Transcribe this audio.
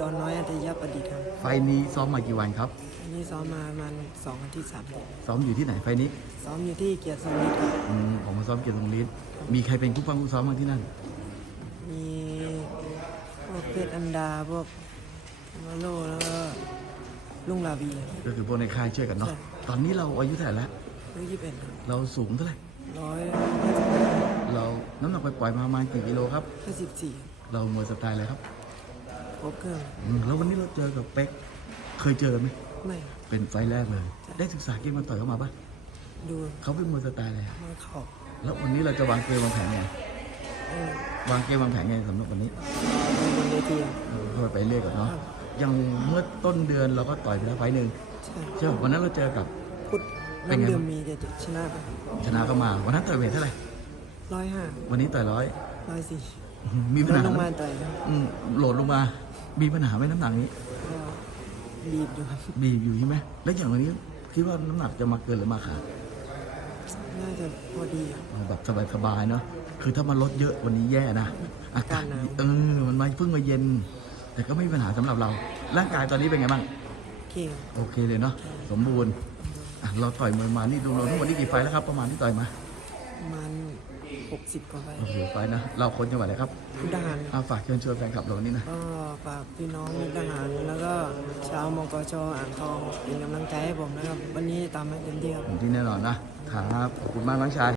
ดอนน้อยอัตยประดิษฐ์ครับไฟล์นี้ซ้อมมากี่วันครับ อันนี้ซ้อมมาประมาณสองอาทิตย์สามเดือนซ้อมอยู่ที่ไหนไฟล์นี้ซ้อมอยู่ที่เกียรติสมิทธิ์ครับอืมผมมาซ้อมเกียรติทรงฤทธิ์มีใครเป็นคู่ฟังคู่ซ้อมบ้างที่นั่น มีพวกเพชรอันดาพวกมาโลแล้วก็ลุงลาบีก็คือพวกในค่ายช่วยกันเนาะใช่ ตอนนี้เราอายุเท่าไหร่แล้วร้อยยี่สิบเอ็ดครับเราสูงเท่าไหร่ร้อยเราน้ำหนักปล่อยๆมาประมาณกี่กิโลครับ ห้าสิบสี่เรามวยสไตล์อะไรครับคร บเครื่องอืมแล้ววันนี้เราเจอกับเป๊กเคยเจอกันไหมไม่เป็นไฟล์แรกเลย ได้ศึกษาเกมมาต่อยเข้ามาปะดูเขาเป็นมวยสไตล์อะไรอะไม่เข่าแล้ววันนี้เราจะวางเกมวางแผนไงเออวางเกมวางแผนไงสำหรับวันนี้บนเวทีครับเออก็ไปเรื่อยกับเนาะอย่างเมื่อต้นเดือนเราก็ต่อยไปแล้วไฟล์หนึ่งใช่ใช่ไหมวันนั้นเราเจอกับ พุทธเป็นไงน้ำเดือมมีจะชนะไปชนะก็มา วันนั้นต่อยเวทเท่าไหร่ร้อยห้าวันนี้ต่อยร้อยร้อยสี่มีลปัญดหาลงไหมมาต่อยครับอืมโหลดลงมา มีปัญหาไหมน้ำหนักนี้ก็บีบอยู่ครับบีบอยู่ใช่ไหมแล้วอย่างวันนี้คิดว่าน้ำหนักจะมาเกินหรือมาขาดน่าจะพอดีครับเอาแบบสบายๆเนาะคือถ้ามันลดเยอะวันนี้แย่นะอากาศหนาวเออมันมาเพิ่งมาเย็น แต่ก็ไม่มีปัญหาสำหรับเรา ร่างกายตอนนี้เป็นไงบ้างเก่งโอเคเลยเนาะสมบูรณ์อะเราต่อยมวยมานี่ดูเราทั้งหมดนี่กี่ไฟล์แล้วครับประมาณที่ต่อยมา ประมาณหกสิบกว่าไปโอ้โหไฟล์นะ เราคนจังหวัดอะไรครับมุกดาหารอาฝากเชิญชวนแฟนคลับเราวันนี้นะ ก็ฝากพี่น้องมุกดาหารแล้วก็ชาวมกชอ่างทองเป็นกำลังใจให้ผมนะครับ วันนี้ตามให้เต็มที่ครับที่แน่นอนนะครับ ขอบคุณมากน้องชาย